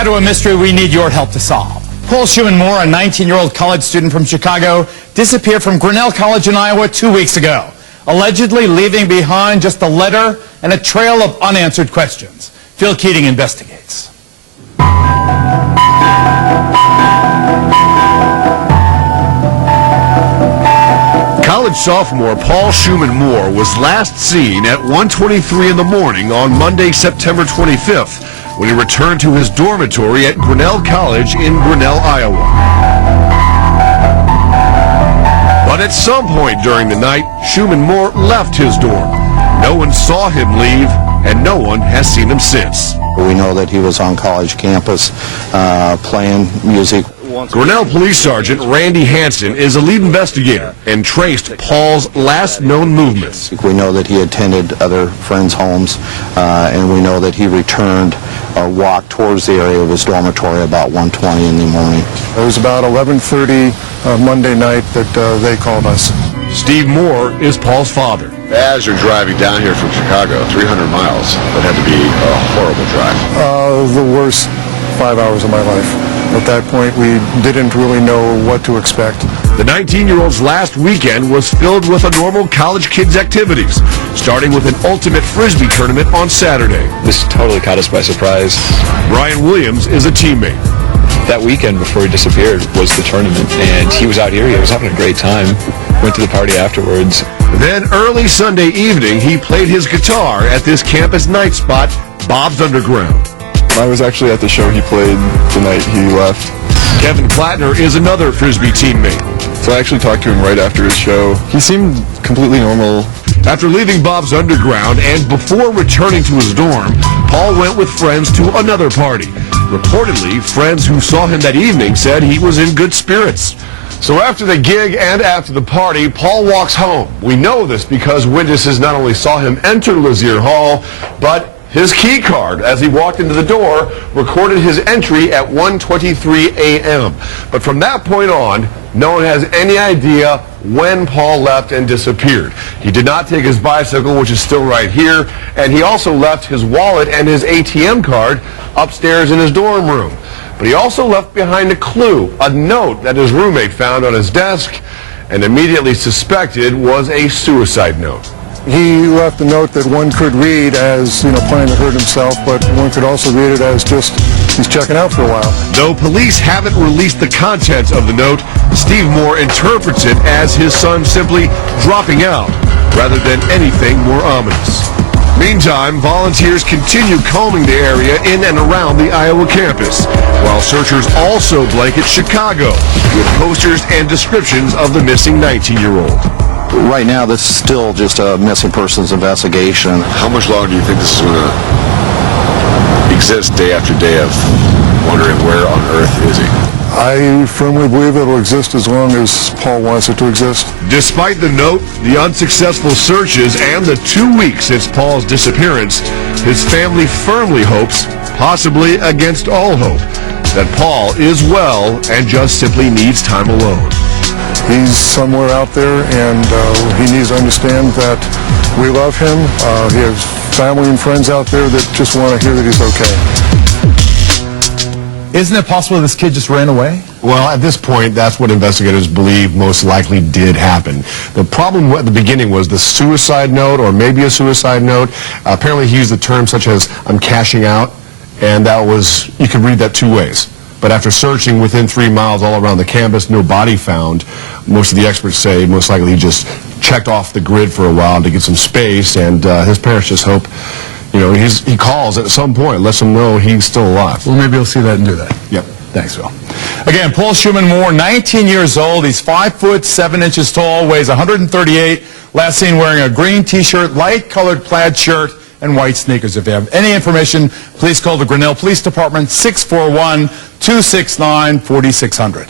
Now to a mystery we need your help to solve. Paul Shuman-Moore, a 19-year-old college student from Chicago, disappeared from Grinnell College in Iowa 2 weeks ago, allegedly leaving behind just a letter and a trail of unanswered questions. Phil Keating investigates. College sophomore Paul Shuman-Moore was last seen at 1:23 in the morning on Monday, September 25th, when he returned to his dormitory at Grinnell College in Grinnell, Iowa. But at some point during the night, Shuman-Moore left his dorm. No one saw him leave, and no one has seen him since. We know that he was on college campus playing music. Grinnell Police Sergeant Randy Hansen is a lead investigator and traced Paul's last known movements. We know that he attended other friends' homes, and we know that he returned or walked towards the area of his dormitory about 1:20 in the morning. It was about 11:30 Monday night that they called us. Steve Moore is Paul's father. As you're driving down here from Chicago, 300 miles, that had to be a horrible drive. The worst 5 hours of my life. At that point, we didn't really know what to expect. The 19-year-old's last weekend was filled with a normal college kid's activities, starting with an ultimate frisbee tournament on Saturday. This totally caught us by surprise. Brian Williams is a teammate. That weekend before he disappeared was the tournament, and he was out here. He was having a great time. Went to the party afterwards. Then early Sunday evening, he played his guitar at this campus night spot, Bob's Underground. I was actually at the show he played the night he left. Kevin Plattner is another frisbee teammate. So I actually talked to him right after his show. He seemed completely normal. After leaving Bob's Underground and before returning to his dorm, Paul went with friends to another party. Reportedly, friends who saw him that evening said he was in good spirits. So after the gig and after the party, Paul walks home. We know this because witnesses not only saw him enter Lazier Hall, but his key card, as he walked into the door, recorded his entry at 1:23 a.m. But from that point on, no one has any idea when Paul left and disappeared. He did not take his bicycle, which is still right here, and he also left his wallet and his ATM card upstairs in his dorm room. But he also left behind a clue, a note that his roommate found on his desk and immediately suspected was a suicide note. He left a note that one could read as, planning to hurt himself, but one could also read it as just he's checking out for a while. Though police haven't released the contents of the note, Steve Moore interprets it as his son simply dropping out rather than anything more ominous. Meantime, volunteers continue combing the area in and around the Iowa campus, while searchers also blanket Chicago with posters and descriptions of the missing 19-year-old. Right now, this is still just a missing persons investigation. How much longer do you think this is going to exist day after day of wondering where on earth is he? I firmly believe it will exist as long as Paul wants it to exist. Despite the note, the unsuccessful searches, and the 2 weeks since Paul's disappearance, his family firmly hopes, possibly against all hope, that Paul is well and just simply needs time alone. He's somewhere out there, and he needs to understand that we love him. He has family and friends out there that just want to hear that he's okay. Isn't it possible this kid just ran away? Well, at this point, that's what investigators believe most likely did happen. The problem at the beginning was the suicide note, or maybe a suicide note. Apparently he used the term such as, "I'm cashing out," and that was, you could read that two ways. But after searching within 3 miles all around the campus, no body found. Most of the experts say most likely he just checked off the grid for a while to get some space, and his parents just hope, he calls at some point, lets them know he's still alive. Well, maybe you'll see that and do that. Yep. Thanks, Phil. Again, Paul Shuman-Moore, 19 years old. He's 5 foot 7 inches tall, weighs 138. Last seen wearing a green T-shirt, light-colored plaid shirt, and white sneakers. If you have any information, please call the Grinnell Police Department, 641-269-4600.